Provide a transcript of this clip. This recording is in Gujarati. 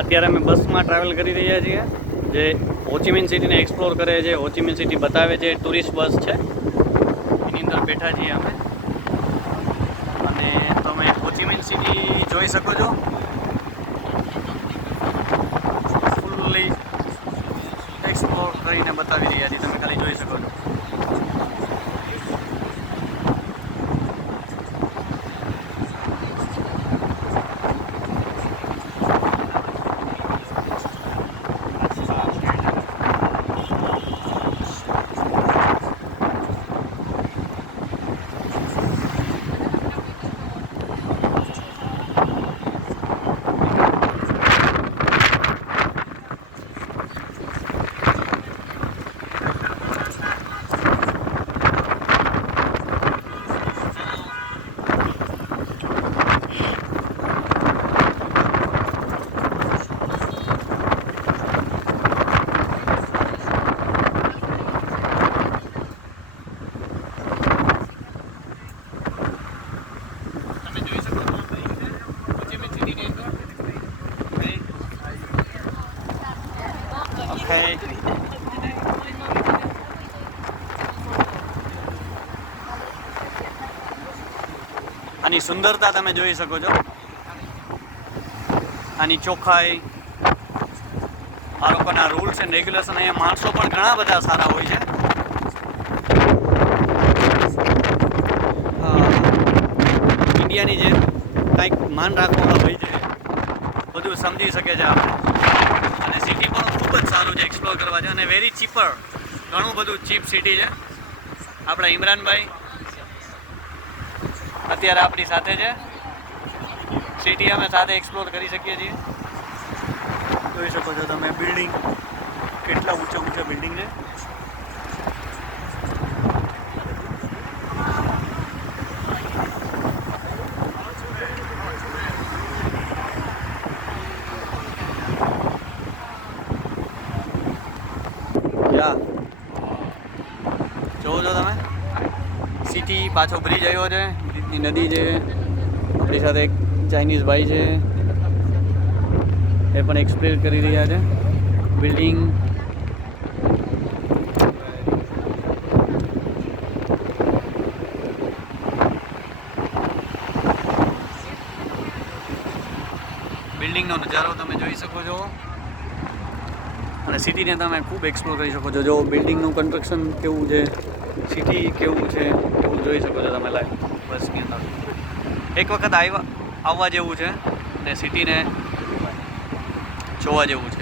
અત્યારે અમે બસમાં ટ્રાવેલ કરી રહ્યા છીએ, જે હોચીમિન સિટીને એક્સપ્લોર કરે છે, હોચીમિન સિટી બતાવે છે. ટુરિસ્ટ બસ છે, એની અંદર બેઠા છીએ અમે. અને તમે હોચીમિન સિટી જોઈ શકો છો. ફૂલ્લી એક્સપ્લોર કરીને બતાવી રહ્યા છીએ, તમે ખાલી જોઈ શકો છો. આની સુંદરતા તમે જોઈ શકો છો, આની ચોખ્ખાઈ, આ લોકોના રૂલ્સ એન્ડ રેગ્યુલેશન. અહીંયા માણસો પણ ઘણા બધા સારા હોય છે. ઇન્ડિયાની જે કંઈક માન રાખવાવાળા હોય છે, બધું સમજી શકે છે આપણે. અને સિટી પણ ખૂબ જ સારું છે એક્સપ્લોર કરવા છે, અને વેરી ચીપર, ઘણું બધું ચીપ સિટી છે. આપણા ઇમરાનભાઈ અત્યારે આપણી સાથે છે. સિટી અમે સાથે એક્સપ્લોર કરી શકીએ છીએ. જોઈ શકો છો તમે બિલ્ડિંગ, કેટલા ઊંચા ઊંચા બિલ્ડિંગ છે. જોવો છો તમે સિટી, પાછો બ્રિજ આવ્યો છે, બ્રિજની નદી છે. આપણી સાથે એક ચાઇનીઝ ભાઈ છે, એ પણ એક્સપ્લોર કરી રહ્યા છે બિલ્ડિંગ. બિલ્ડિંગનો નજારો તમે જોઈ શકો છો, અને સિટીને તમે ખૂબ એક્સપ્લોર કરી શકો છો. જો બિલ્ડિંગનું કન્સ્ટ્રક્શન કેવું છે, સિટી કેવું છે, એવું જોઈ શકો છો તમે લાઈવ બસની અંદર. એક વખત આવવા જેવું છે, ને સિટીને જોવા જેવું છે.